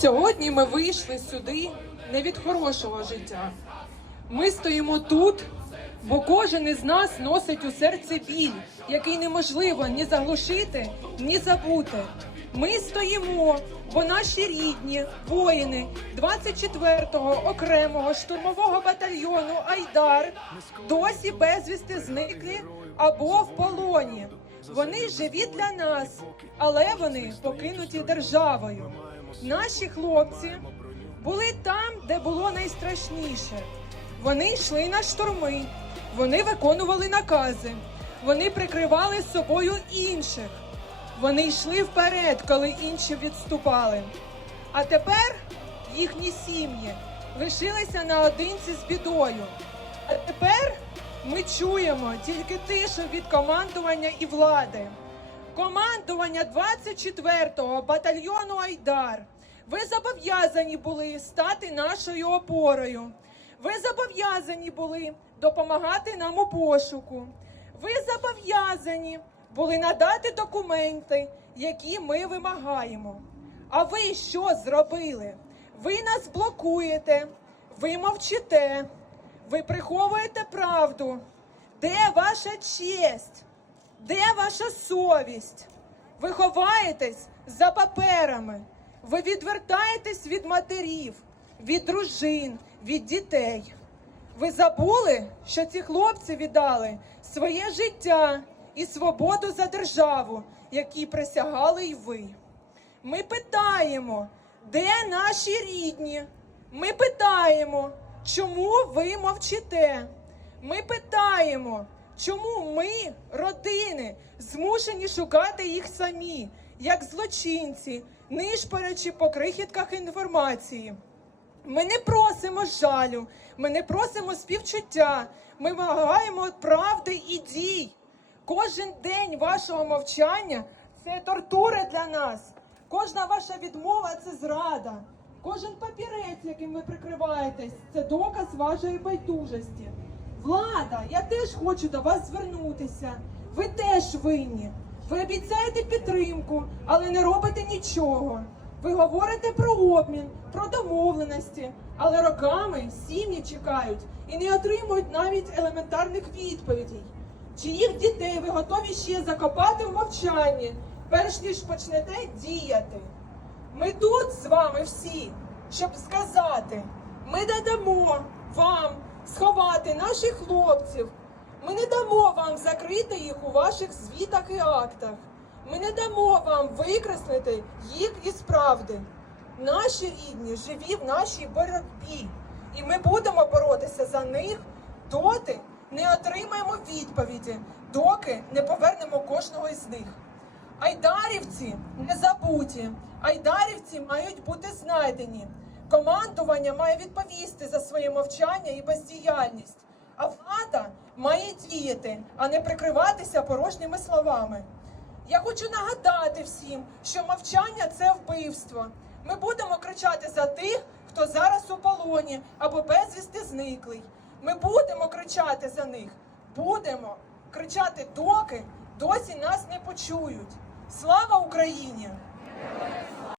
Сьогодні ми вийшли сюди не від хорошого життя. Ми стоїмо тут, бо кожен із нас носить у серці біль, який неможливо ні заглушити, ні забути. Ми стоїмо, бо наші рідні воїни 24-го окремого штурмового батальйону Айдар досі безвісти зниклі або в полоні. Вони живі для нас, але вони покинуті державою. Наші хлопці були там, де було найстрашніше. Вони йшли на штурми, вони виконували накази, вони прикривали собою інших. Вони йшли вперед, коли інші відступали. А тепер їхні сім'ї лишилися наодинці з бідою. А тепер ми чуємо тільки тишу від командування і влади. Командування 24-го батальйону Айдар. Ви зобов'язані були стати нашою опорою. Ви зобов'язані були допомагати нам у пошуку. Ви зобов'язані були надати документи, які ми вимагаємо. А ви що зробили? Ви нас блокуєте, ви мовчите, ви приховуєте правду. Де ваша честь? Де ваша совість? Ви ховаєтесь за паперами. Ви відвертаєтесь від матерів, від дружин, від дітей. Ви забули, що ці хлопці віддали своє життя і свободу за державу, якій присягали й ви. Ми питаємо, де наші рідні? Ми питаємо, чому ви мовчите? Ми питаємо, чому ми, родини, змушені шукати їх самі, як злочинці, нишпорячи по крихітках інформації. Ми не просимо жалю, ми не просимо співчуття, ми вимагаємо правди і дій. Кожен день вашого мовчання це тортура для нас. Кожна ваша відмова це зрада. Кожен папірець, яким ви прикриваєтесь, це доказ вашої байдужості. Влада, я теж хочу до вас звернутися. Ви теж винні. Ви обіцяєте підтримку, але не робите нічого. Ви говорите про обмін, про домовленості, але роками сім'ї чекають і не отримують навіть елементарних відповідей. Чиїх дітей ви готові ще закопати в мовчанні, перш ніж почнете діяти? Ми тут з вами всі, щоб сказати, ми не дамо вам сховати наших хлопців. Ми не дамо вам закрити їх у ваших звітах і актах. Ми не дамо вам викреслити їх із правди. Наші рідні живі в нашій боротьбі, і ми будемо боротися за них доти не отримаємо відповіді, доки не повернемо кожного із них. Айдарівці не забуті, айдарівці мають бути знайдені. Командування має відповісти за своє мовчання і бездіяльність. А влада має діяти, а не прикриватися порожніми словами. Я хочу нагадати всім, що мовчання це вбивство. Ми будемо кричати за тих, хто зараз у полоні або безвісти зниклий. Ми будемо кричати за них. Будемо кричати, доки досі нас не почують. Слава Україні!